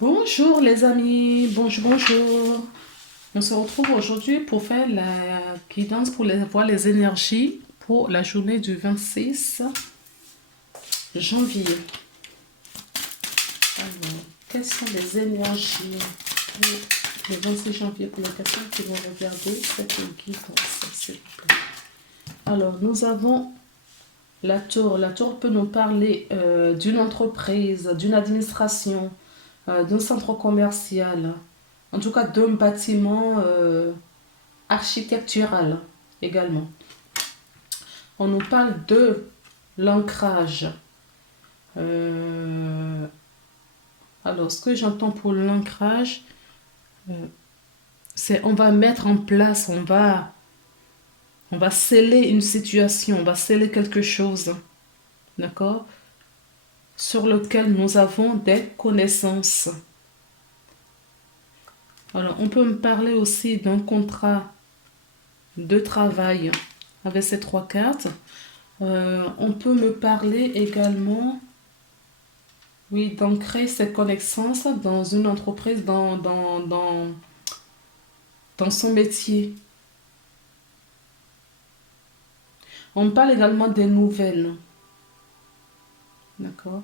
Bonjour les amis, bonjour. On se retrouve aujourd'hui pour faire la guidance pour voir les énergies pour la journée du 26 janvier. Alors, quelles sont les énergies pour le 26 janvier pour les personnes qui vont regarder cette guidance, s'il vous plaît. Alors, nous avons la tour. La tour peut nous parler d'une entreprise, d'une administration, d'un centre commercial, en tout cas d'un bâtiment architectural également. On nous parle de l'ancrage. Alors, ce que j'entends pour l'ancrage, c'est on va mettre en place, on va sceller une situation, on va sceller quelque chose, d'accord, sur lequel nous avons des connaissances. Alors, on peut me parler aussi d'un contrat de travail avec ces trois cartes. On peut me parler également, oui, d'ancrer ses connaissances dans une entreprise, dans son métier. On me parle également des nouvelles. D'accord?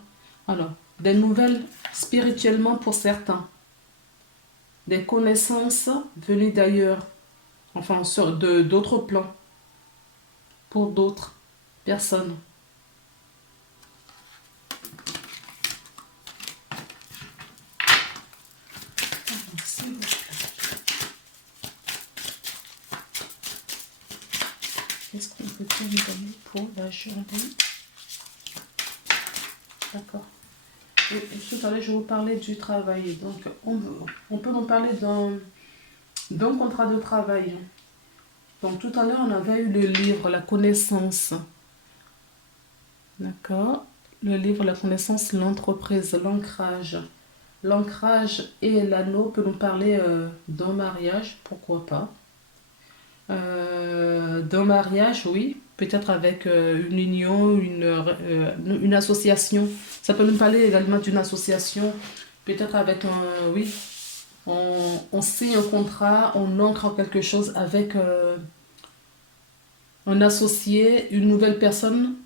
Alors, des nouvelles spirituellement pour certains. Des connaissances venues d'ailleurs, enfin, d'autres plans pour d'autres personnes. Qu'est-ce qu'on peut nous donner pour la journée? D'accord. Et tout à l'heure, je vous parlais du travail. Donc, on peut nous parler d'un contrat de travail. Donc, tout à l'heure, on avait eu le livre, la connaissance. D'accord? Le livre, la connaissance, l'entreprise, l'ancrage. L'ancrage et l'anneau peut nous parler d'un mariage, pourquoi pas. D'un mariage, oui, peut-être avec une union, une association. Ça peut nous parler également d'une association, peut-être avec un, oui, on signe un contrat, on ancre quelque chose avec un associé, une nouvelle personne,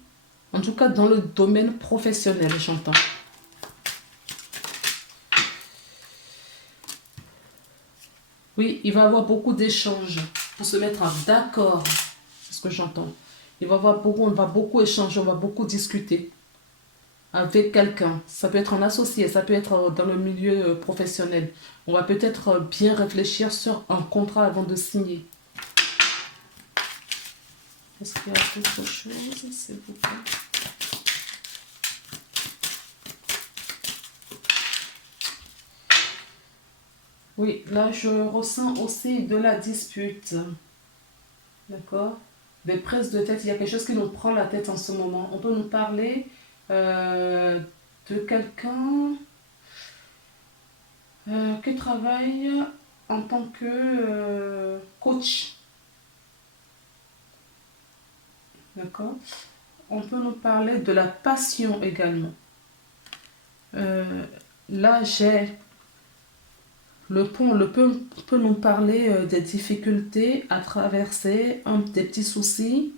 en tout cas dans le domaine professionnel, j'entends. Oui, il va y avoir beaucoup d'échanges pour se mettre d'accord, c'est ce que j'entends. On va beaucoup échanger, on va beaucoup discuter avec quelqu'un. Ça peut être un associé, ça peut être dans le milieu professionnel. On va peut-être bien réfléchir sur un contrat avant de signer. Est-ce qu'il y a autre chose, s'il vous plaît? Oui, là je ressens aussi de la dispute. D'accord? Des prises de tête, il y a quelque chose qui nous prend la tête en ce moment. On peut nous parler euh, de quelqu'un qui travaille en tant que coach. D'accord? On peut nous parler de la passion également. Là, j'ai le pont, peut nous parler des difficultés à traverser, des petits soucis.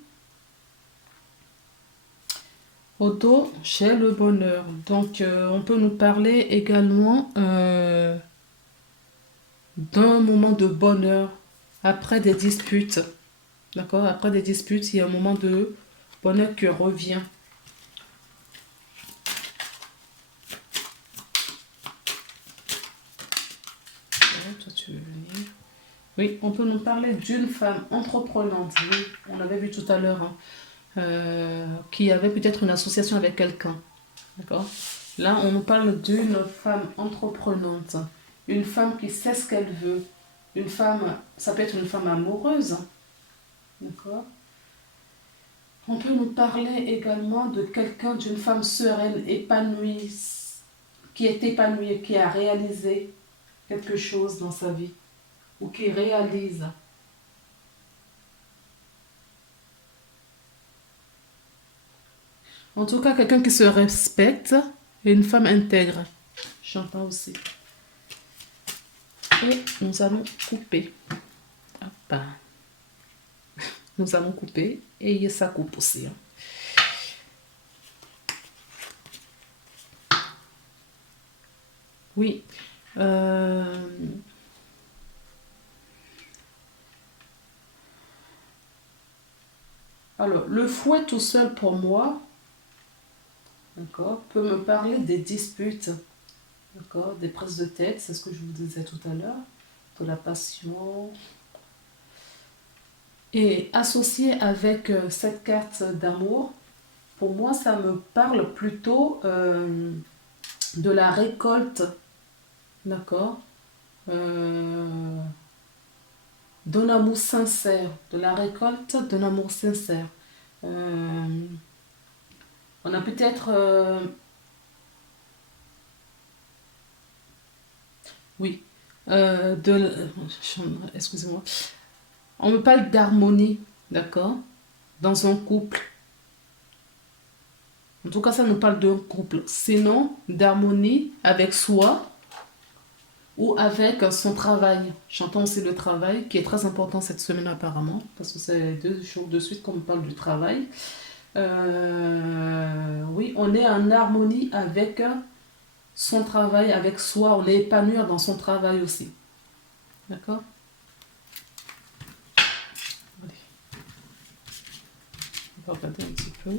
Au dos, j'ai le bonheur. Donc, on peut nous parler également d'un moment de bonheur après des disputes. D'accord? Après des disputes, il y a un moment de bonheur qui revient. Toi, tu veux venir? Oui, on peut nous parler d'une femme entreprenante. Oui, on avait vu tout à l'heure, hein, qui avait peut-être une association avec quelqu'un. D'accord? Là, on nous parle d'une femme entreprenante. Une femme qui sait ce qu'elle veut. Une femme, ça peut être une femme amoureuse. D'accord? On peut nous parler également de quelqu'un, d'une femme sereine, épanouie, qui est épanouie, qui a réalisé quelque chose dans sa vie, ou qui réalise. En tout cas, quelqu'un qui se respecte et une femme intègre. J'entends aussi. Et nous allons couper. Hop. Nous allons couper et ça coupe aussi. Hein. Oui. Alors, le fouet tout seul pour moi, d'accord, peut me parler des disputes, d'accord, des prises de tête, c'est ce que je vous disais tout à l'heure, de la passion. Et associé avec cette carte d'amour, pour moi, ça me parle plutôt de la récolte, d'accord, d'un amour sincère, de la récolte d'un amour sincère. On a peut-être... oui. Excusez-moi. On me parle d'harmonie, d'accord, dans un couple. En tout cas, ça nous parle d'un couple. Sinon, d'harmonie avec soi ou avec son travail. J'entends aussi le travail, qui est très important cette semaine apparemment, parce que c'est 2 jours de suite qu'on me parle du travail. Oui, on est en harmonie avec son travail, avec soi. On est épanoui dans son travail aussi. D'accord? Allez. On va regarder un petit peu.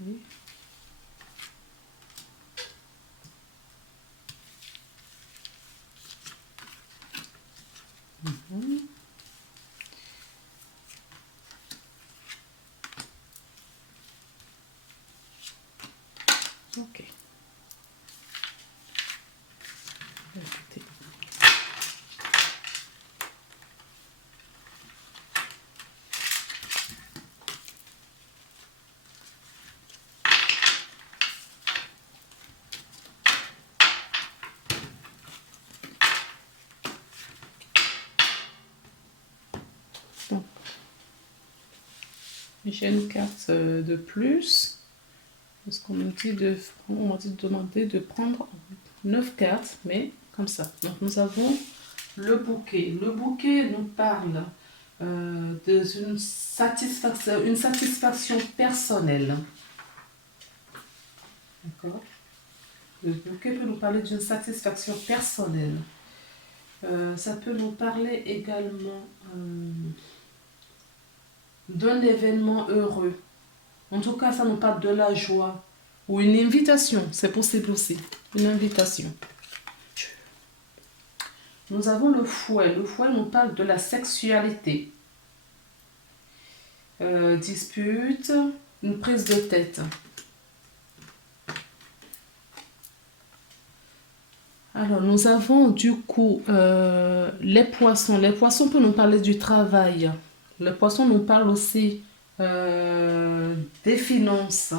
Ok. Ok. Écoutez. Donc, j'ai une carte de plus. Parce qu'on m'a dit on m'a dit de demander de prendre 9 cartes, mais comme ça. Donc nous avons le bouquet. Le bouquet nous parle d'une satisfaction personnelle. D'accord? Le bouquet peut nous parler d'une satisfaction personnelle. Ça peut nous parler également d'un événement heureux. En tout cas, ça nous parle de la joie. Ou une invitation, c'est possible aussi. Une invitation. Nous avons le fouet. Le fouet nous parle de la sexualité. Dispute, une prise de tête. Alors, nous avons du coup les poissons. Les poissons peuvent nous parler du travail. Le poisson nous parle aussi des finances.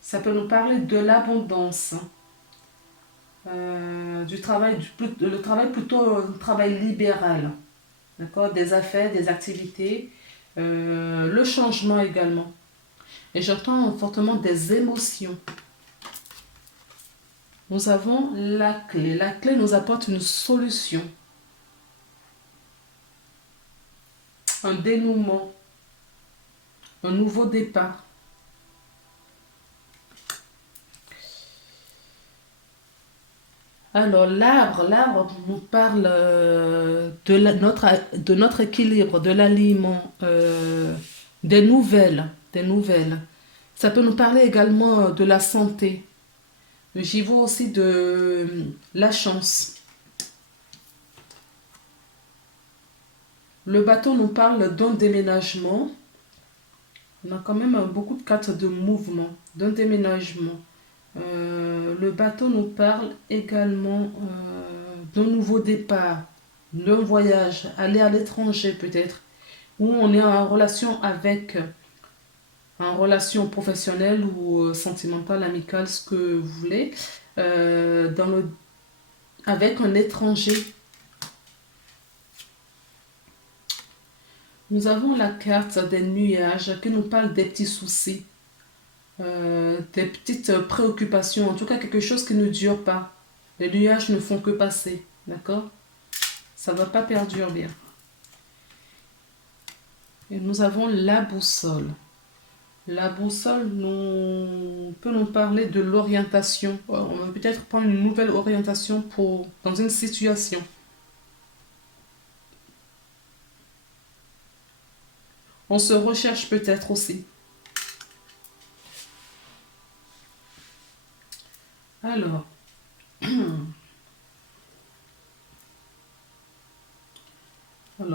Ça peut nous parler de l'abondance. Du travail, le travail plutôt un travail libéral. D'accord? Des affaires, des activités. Le changement également. Et j'entends fortement des émotions. Nous avons la clé. La clé nous apporte une solution. Un dénouement. Un nouveau départ. Alors, l'arbre nous parle de notre équilibre, de l'aliment, des nouvelles, des nouvelles. Ça peut nous parler également de la santé. J'y vois aussi de la chance. Le bateau nous parle d'un déménagement. On a quand même beaucoup de cartes de mouvement, d'un déménagement. Le bateau nous parle également d'un nouveau départ, d'un voyage, aller à l'étranger peut-être, où on est en relation avec, en relation professionnelle ou sentimentale, amicale, ce que vous voulez, avec un étranger. Nous avons la carte des nuages qui nous parle des petits soucis. des petites préoccupations, en tout cas quelque chose qui ne dure pas. Les nuages ne font que passer, d'accord? Ça ne va pas perdurer bien. Et nous avons la boussole. La boussole peut nous parler de l'orientation. On va peut-être prendre une nouvelle orientation dans une situation. On se recherche peut-être aussi. Alors,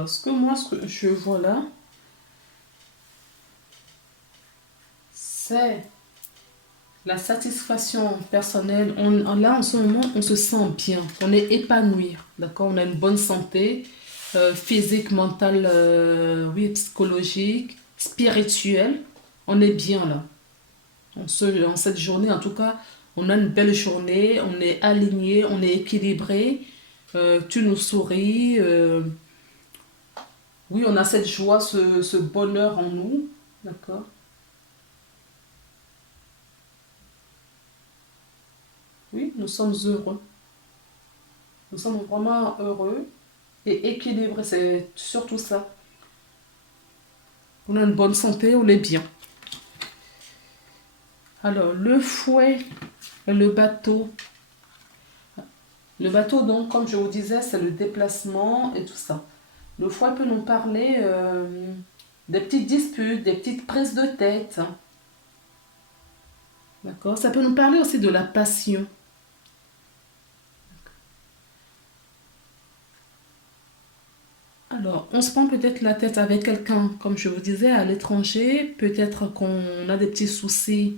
ce que je vois là, c'est la satisfaction personnelle. Là, en ce moment, on se sent bien. On est épanoui, d'accord? On a une bonne santé physique, mentale, oui, psychologique, spirituelle. On est bien là. En cette journée, en tout cas, on a une belle journée. On est aligné, on est équilibré. Tu nous souris. Oui, on a cette joie, ce bonheur en nous. D'accord? Oui, nous sommes heureux. Nous sommes vraiment heureux et équilibrés. C'est surtout ça. On a une bonne santé, on est bien. Alors, le fouet, le bateau. Le bateau, donc, comme je vous disais, c'est le déplacement et tout ça. Le fouet peut nous parler des petites disputes, des petites prises de tête. D'accord? Ça peut nous parler aussi de la passion. Alors, on se prend peut-être la tête avec quelqu'un, comme je vous disais, à l'étranger. Peut-être qu'on a des petits soucis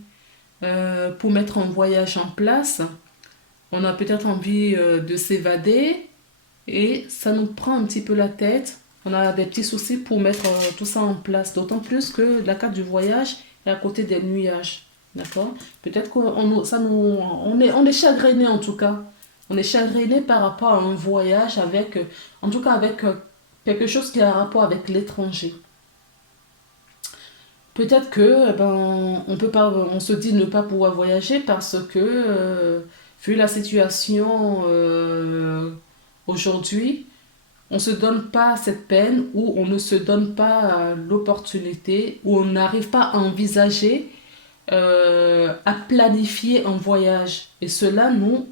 pour mettre un voyage en place. On a peut-être envie de s'évader et ça nous prend un petit peu la tête. On a des petits soucis pour mettre tout ça en place. D'autant plus que la carte du voyage est à côté des nuages. D'accord? Peut-être on est chagriné en tout cas. On est chagriné par rapport à un voyage avec, en tout cas avec quelque chose qui a un rapport avec l'étranger. Peut-être que on peut pas, on se dit ne pas pouvoir voyager parce que vu la situation aujourd'hui, on se donne pas cette peine ou on ne se donne pas l'opportunité ou on n'arrive pas à envisager, à planifier un voyage. Et cela nous,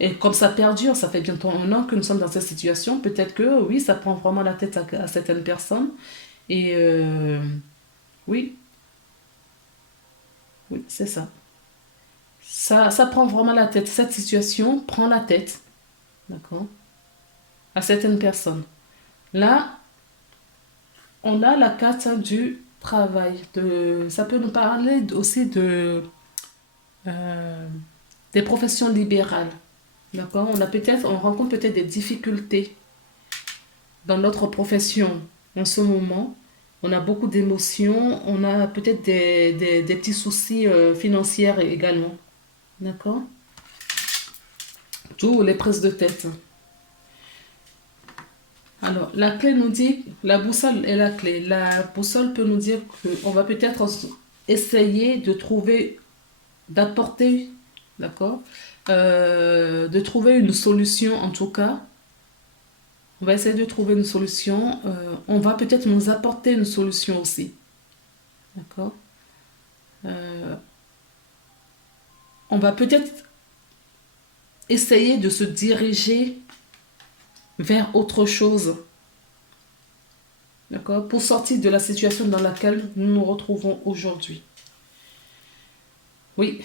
et comme ça perdure, ça fait bientôt un an que nous sommes dans cette situation, peut-être que oui, ça prend vraiment la tête à certaines personnes. Et oui, oui, c'est ça. Ça prend vraiment la tête. Cette situation prend la tête, d'accord, à certaines personnes. Là, on a la carte du travail. Ça peut nous parler aussi euh, des professions libérales. D'accord? On rencontre peut-être des difficultés dans notre profession en ce moment. On a beaucoup d'émotions. On a peut-être des petits soucis financiers également. D'accord? Tous les prises de tête. Alors, la clé nous dit, la boussole est la clé. La boussole peut nous dire qu'on va peut-être essayer de trouver, d'apporter, d'accord, de trouver une solution en tout cas. On va essayer de trouver une solution. On va peut-être nous apporter une solution aussi, d'accord. Euh, on va peut-être essayer de se diriger vers autre chose, d'accord, pour sortir de la situation dans laquelle nous nous retrouvons aujourd'hui. Oui,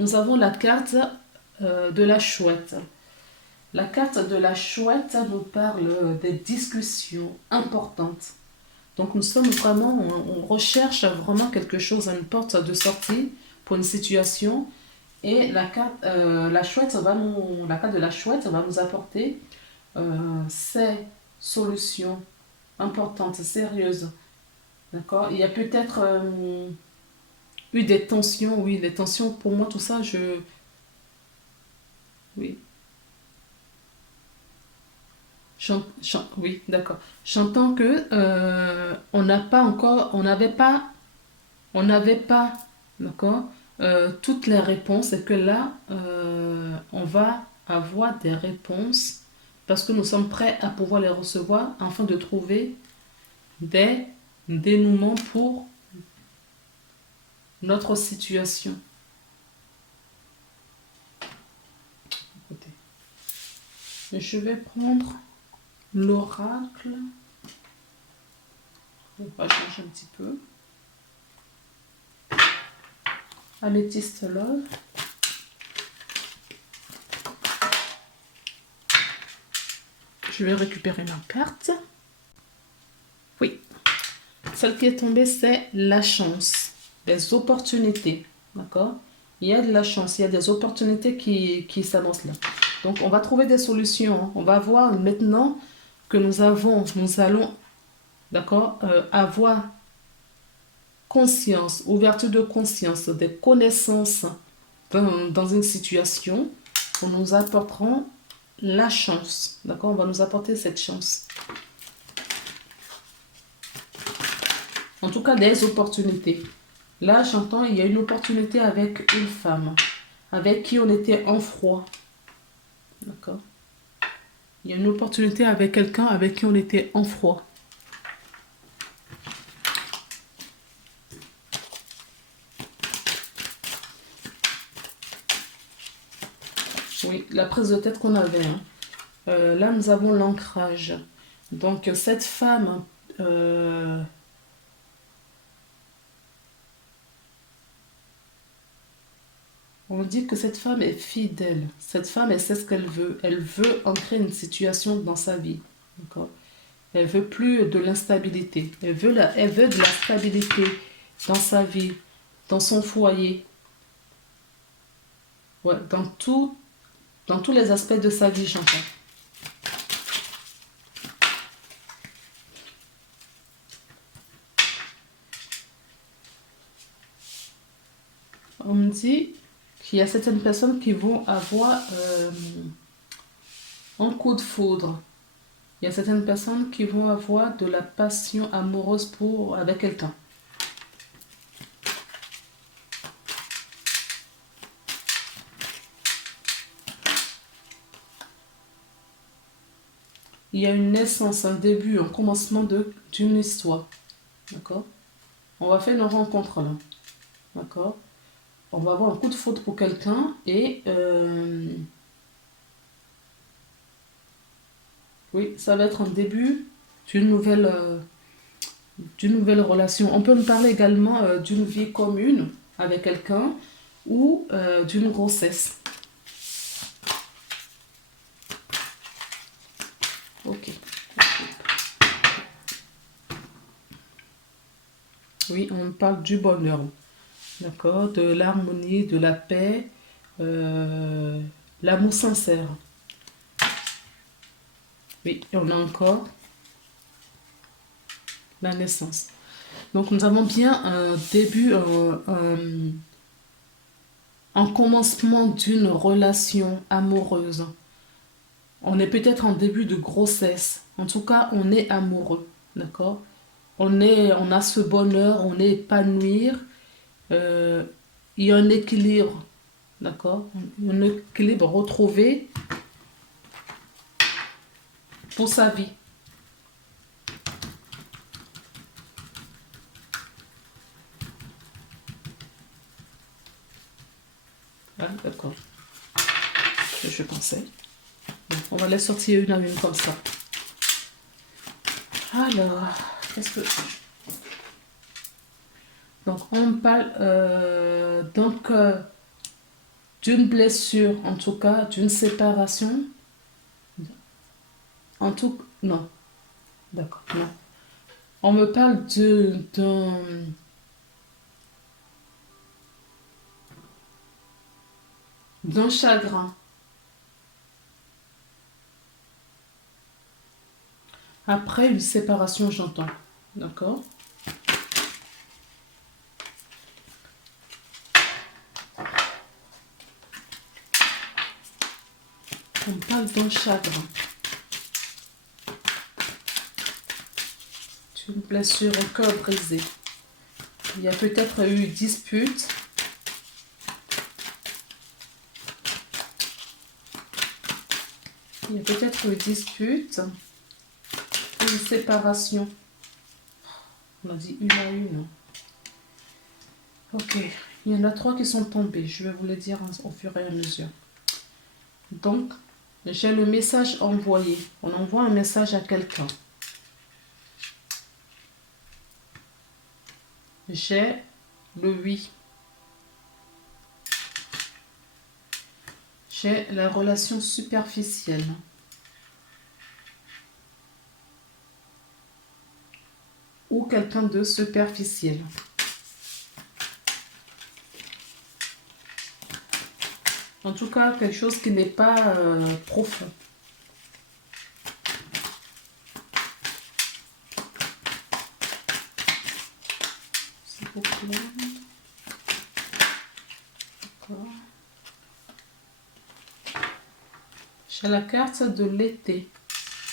nous avons la carte de la chouette. La carte de la chouette nous parle des discussions importantes. Donc nous sommes vraiment, on recherche vraiment quelque chose, une porte de sortie pour une situation. Et la carte de la chouette va nous apporter ces solutions importantes, sérieuses. D'accord? Il y a peut-être eu des tensions, oui, des tensions. Pour moi, tout ça, oui, oui, d'accord. J'entends que on n'a pas encore, on n'avait pas d'accord, toutes les réponses et que là, on va avoir des réponses parce que nous sommes prêts à pouvoir les recevoir afin de trouver des dénouements pour notre situation. Je vais prendre l'oracle. On va changer un petit peu. Améthyste Love. Je vais récupérer ma carte. Oui. Celle qui est tombée, c'est la chance. Des opportunités. D'accord? Il y a de la chance, il y a des opportunités qui s'annoncent là. Donc, on va trouver des solutions. On va voir maintenant que nous allons, d'accord, avoir conscience, ouverture de conscience, des connaissances dans une situation. On nous apporteront la chance. D'accord? On va nous apporter cette chance. En tout cas, des opportunités. Là, j'entends, il y a une opportunité avec une femme, avec qui on était en froid. D'accord? Il y a une opportunité avec quelqu'un avec qui on était en froid. Oui, la prise de tête qu'on avait. Hein. Là, nous avons l'ancrage. Donc, cette femme... on dit que cette femme est fidèle. Cette femme, elle sait ce qu'elle veut. Elle veut ancrer une situation dans sa vie. D'accord? Elle veut plus de l'instabilité. Elle veut de la stabilité dans sa vie, dans son foyer. Ouais, dans tous les aspects de sa vie, j'entends. On me dit qu'il y a certaines personnes qui vont avoir un coup de foudre. Il y a certaines personnes qui vont avoir de la passion amoureuse avec quelqu'un. Il y a une naissance, un début, un commencement d'une histoire. D'accord? On va faire une rencontre là. D'accord? On va avoir un coup de foudre pour quelqu'un et... oui, ça va être un début d'une nouvelle relation. On peut me parler également d'une vie commune avec quelqu'un ou d'une grossesse. Ok. Oui, on parle du bonheur. D'accord? De l'harmonie, de la paix, l'amour sincère. Oui, et on a encore la naissance. Donc nous avons bien un début, un commencement d'une relation amoureuse. On est peut-être en début de grossesse. En tout cas, on est amoureux. D'accord? On a ce bonheur, on est épanoui. Il y a un équilibre. D'accord? Un équilibre retrouvé pour sa vie. Ah, d'accord. Je pensais. Bon, on va les sortir une à une comme ça. Alors, qu'est-ce que... Donc, on parle d'une blessure, en tout cas, d'une séparation. Non. D'accord, non. On me parle d'un chagrin. Après une séparation, j'entends. D'accord? On parle d'un chagrin. Une blessure au cœur brisé. Il y a peut-être eu dispute Il y a peut-être une dispute, une séparation. On a dit une à une. Ok, il y en a 3 qui sont tombés. Je vais vous les dire au fur et à mesure. Donc, j'ai le message envoyé. On envoie un message à quelqu'un. J'ai le oui. J'ai la relation superficielle. Ou quelqu'un de superficiel. En tout cas, quelque chose qui n'est pas profond. S'il vous plaît. D'accord. J'ai la carte de l'été.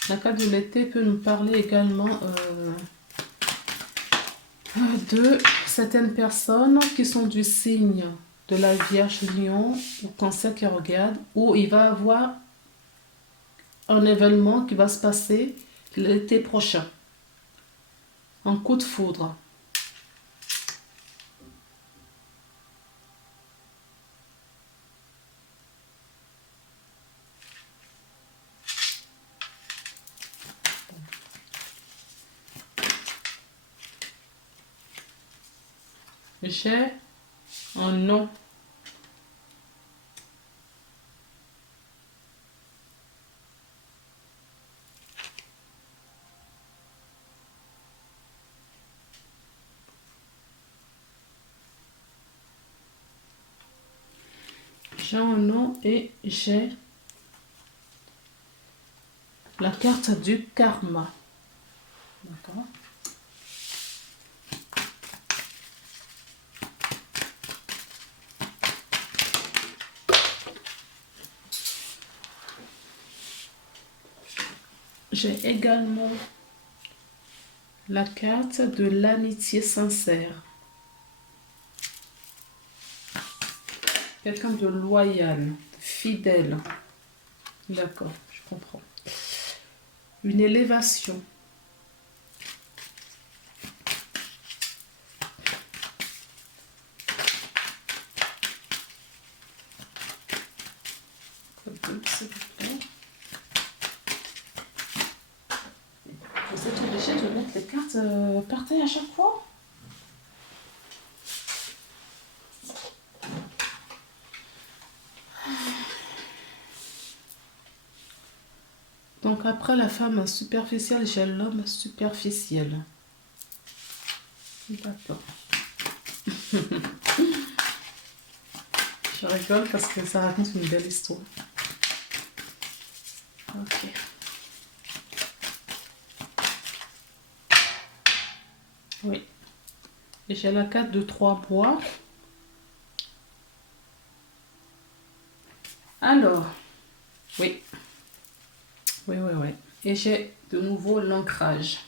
La carte de l'été peut nous parler également de certaines personnes qui sont du signe de la Vierge Lion ou Cancer qui regarde, où il va y avoir un événement qui va se passer l'été prochain. Un coup de foudre. J'ai un non. J'ai un nom et j'ai la carte du karma. D'accord. J'ai également la carte de l'amitié sincère. Quelqu'un de loyal, fidèle. D'accord, je comprends. Une élévation. Vous êtes obligé de mettre les cartes par terre à chaque fois? Donc après la femme superficielle, j'ai l'homme superficiel. D'accord. Je rigole parce que ça raconte une belle histoire. Ok. Oui. Et j'ai la carte de 3 bois. Alors, oui. Oui. Et j'ai de nouveau l'ancrage.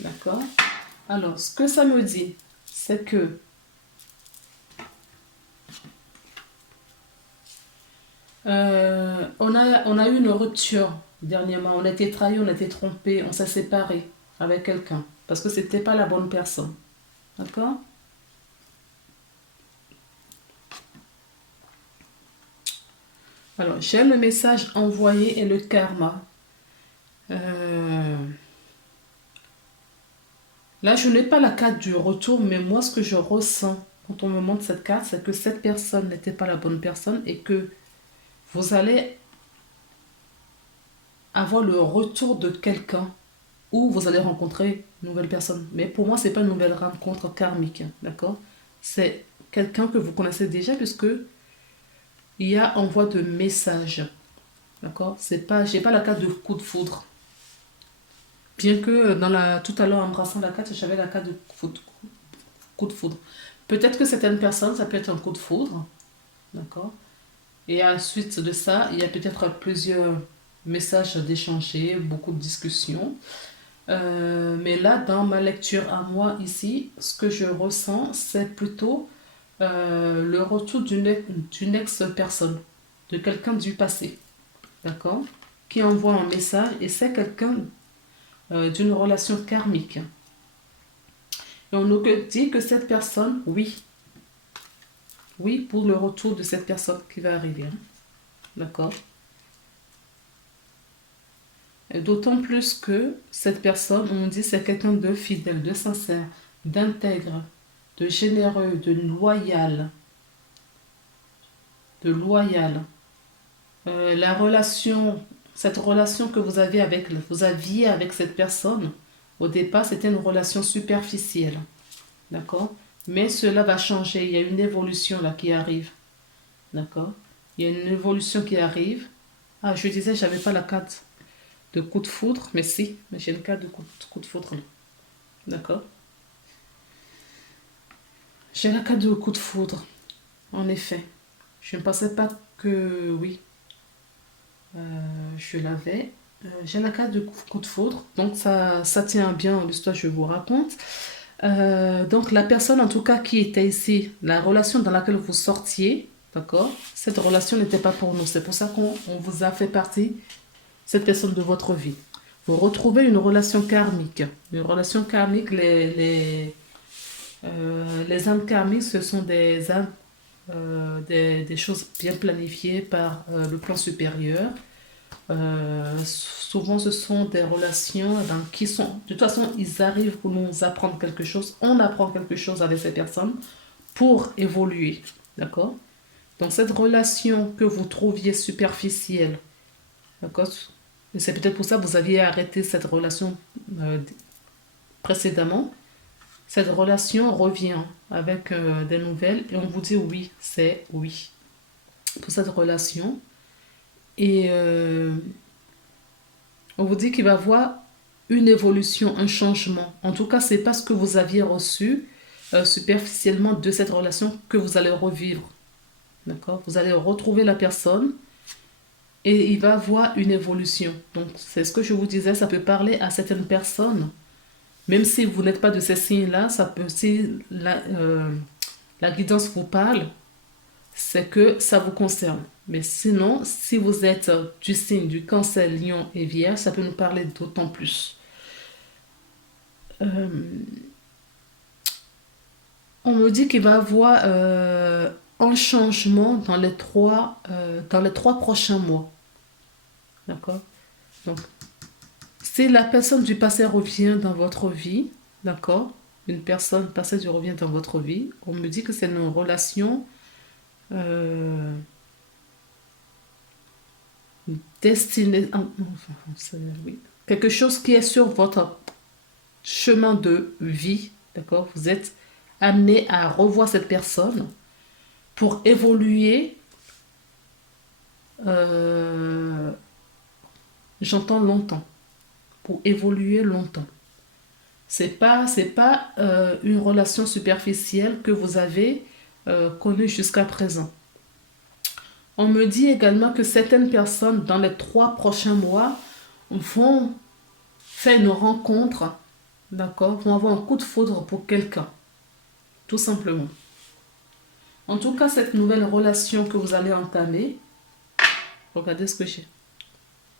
D'accord. Alors, ce que ça me dit, c'est que on a eu une rupture dernièrement. On a été trahi, on a été trompé, on s'est séparé avec quelqu'un parce que c'était pas la bonne personne. D'accord? Alors, j'ai le message envoyé et le karma. Là, je n'ai pas la carte du retour, mais moi, ce que je ressens quand on me montre cette carte, c'est que cette personne n'était pas la bonne personne et que vous allez avoir le retour de quelqu'un ou vous allez rencontrer une nouvelle personne. Mais pour moi, ce n'est pas une nouvelle rencontre karmique, d'accord? C'est quelqu'un que vous connaissez déjà puisque il y a envoi de message, d'accord? J'ai pas la carte de coup de foudre. Bien que tout à l'heure, en embrassant la carte, j'avais la carte de coup de foudre. Peut-être que certaines personnes, ça peut être un coup de foudre, d'accord? Et ensuite de ça, il y a peut-être plusieurs messages d'échanger, beaucoup de discussions. Mais là, dans ma lecture à moi ici, ce que je ressens, c'est plutôt le retour d'une ex-personne, de quelqu'un du passé. D'accord? qui envoie un message et c'est quelqu'un d'une relation karmique. Et on nous dit que cette personne, oui, pour le retour de cette personne qui va arriver. Hein. D'accord? Et d'autant plus que cette personne, on dit, c'est quelqu'un de fidèle, de sincère, d'intègre, de généreux, de loyal. La relation, cette relation que vous aviez avec cette personne, au départ, c'était une relation superficielle. D'accord? Mais cela va changer. Il y a une évolution là qui arrive. D'accord? Il y a une évolution qui arrive. Ah, je disais, j'avais pas la carte de coup de foudre, mais si, mais j'ai une carte de coup de foudre. D'accord? J'ai la carte de coup de foudre, en effet. Je ne pensais pas que, oui, je l'avais. J'ai la carte de coup de foudre, donc ça tient bien à l'histoire que je vous raconte. Donc la personne en tout cas qui était ici, la relation dans laquelle vous sortiez, d'accord, cette relation n'était pas pour nous. C'est pour ça qu'on vous a fait partie, cette personne de votre vie. Vous retrouvez une relation karmique. Une relation karmique, les âmes karmiques, ce sont des âmes, des choses bien planifiées par le plan supérieur. Souvent ce sont des relations qui sont, de toute façon ils arrivent pour nous apprendre quelque chose, on apprend quelque chose avec ces personnes pour évoluer, d'accord? Donc cette relation que vous trouviez superficielle, d'accord, et c'est peut-être pour ça que vous aviez arrêté cette relation précédemment, cette relation revient avec des nouvelles et on vous dit oui, c'est oui pour cette relation. Et on vous dit qu'il va y avoir une évolution, un changement. En tout cas, c'est pas ce que vous aviez reçu superficiellement de cette relation que vous allez revivre. D'accord? Vous allez retrouver la personne et il va y avoir une évolution. Donc, c'est ce que je vous disais, ça peut parler à certaines personnes. Même si vous n'êtes pas de ces signes-là, ça peut, si la guidance vous parle, c'est que ça vous concerne. Mais sinon, si vous êtes du signe du Cancer, Lion et Vierge, ça peut nous parler d'autant plus. On me dit qu'il va y avoir un changement dans les trois prochains mois. D'accord? Donc, si la personne du passé revient dans votre vie, d'accord? Une personne passée revient dans votre vie, on me dit que c'est une relation destinée, oui, quelque chose qui est sur votre chemin de vie, d'accord? Vous êtes amené à revoir cette personne pour évoluer. J'entends longtemps. Pour évoluer longtemps. C'est pas une relation superficielle que vous avez connue jusqu'à présent. On me dit également que certaines personnes, dans les 3 prochains mois, vont faire une rencontre, d'accord, vont avoir un coup de foudre pour quelqu'un, tout simplement. En tout cas, cette nouvelle relation que vous allez entamer, regardez ce que j'ai.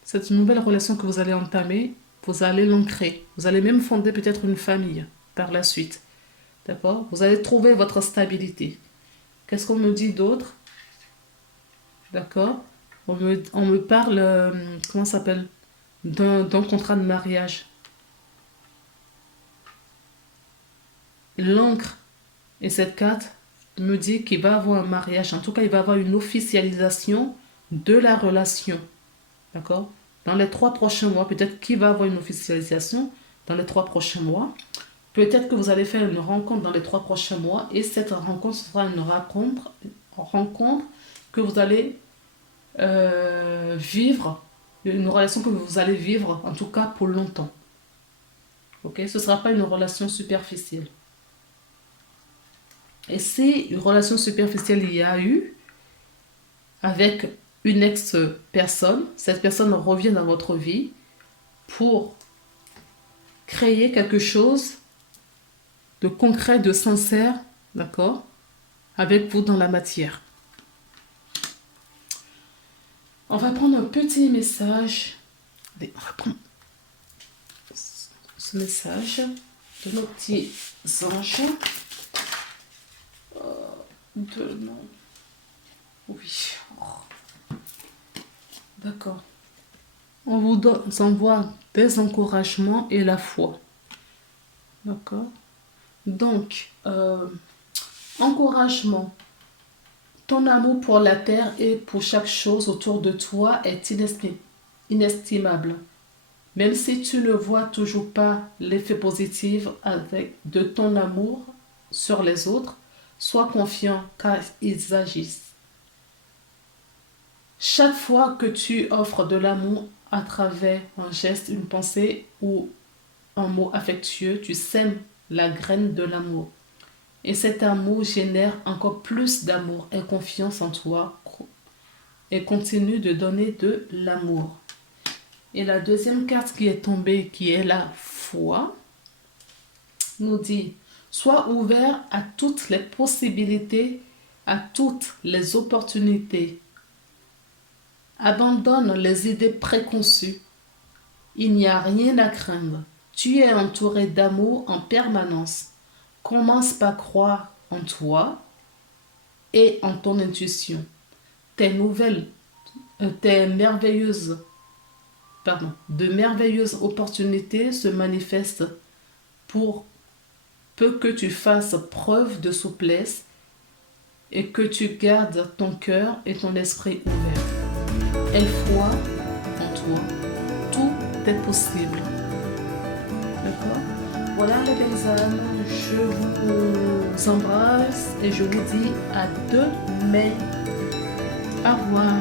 Cette nouvelle relation que vous allez entamer, vous allez l'ancrer. Vous allez même fonder peut-être une famille par la suite. D'accord? Vous allez trouver votre stabilité. Qu'est-ce qu'on me dit d'autre? D'accord? On me parle, comment ça s'appelle? D'un contrat de mariage. L'encre et cette carte me dit qu'il va y avoir un mariage. En tout cas, il va y avoir une officialisation de la relation. D'accord? Dans les 3 prochains mois, peut-être qu'il va y avoir une officialisation dans les 3 prochains mois. Peut-être que vous allez faire une rencontre dans les 3 prochains mois et cette rencontre sera une rencontre que vous allez vivre, une relation que vous allez vivre en tout cas pour longtemps. Ok? Ce ne sera pas une relation superficielle. Et si une relation superficielle il y a eu avec une ex-personne, cette personne revient dans votre vie pour créer quelque chose de concret, de sincère, d'accord, avec vous dans la matière. On va prendre un petit message Allez, on va prendre ce message de nos petits anges. Non. Oui. Oh. D'accord. On vous envoie des encouragements et la foi. D'accord. Donc, encouragement. Ton amour pour la terre et pour chaque chose autour de toi est inestimable. Même si tu ne vois toujours pas l'effet positif de ton amour sur les autres, sois confiant car ils agissent. Chaque fois que tu offres de l'amour à travers un geste, une pensée ou un mot affectueux, tu sèmes la graine de l'amour. Et cet amour génère encore plus d'amour et confiance en toi et continue de donner de l'amour. Et la deuxième carte qui est tombée, qui est la foi, nous dit, sois ouvert à toutes les possibilités, à toutes les opportunités. Abandonne les idées préconçues. Il n'y a rien à craindre. Tu es entouré d'amour en permanence. Commence par croire en toi et en ton intuition. De merveilleuses opportunités se manifestent pour peu que tu fasses preuve de souplesse et que tu gardes ton cœur et ton esprit ouverts. Aie foi en toi. Tout est possible. D'accord? Voilà les belles âmes, je vous embrasse et je vous dis à demain. Au revoir.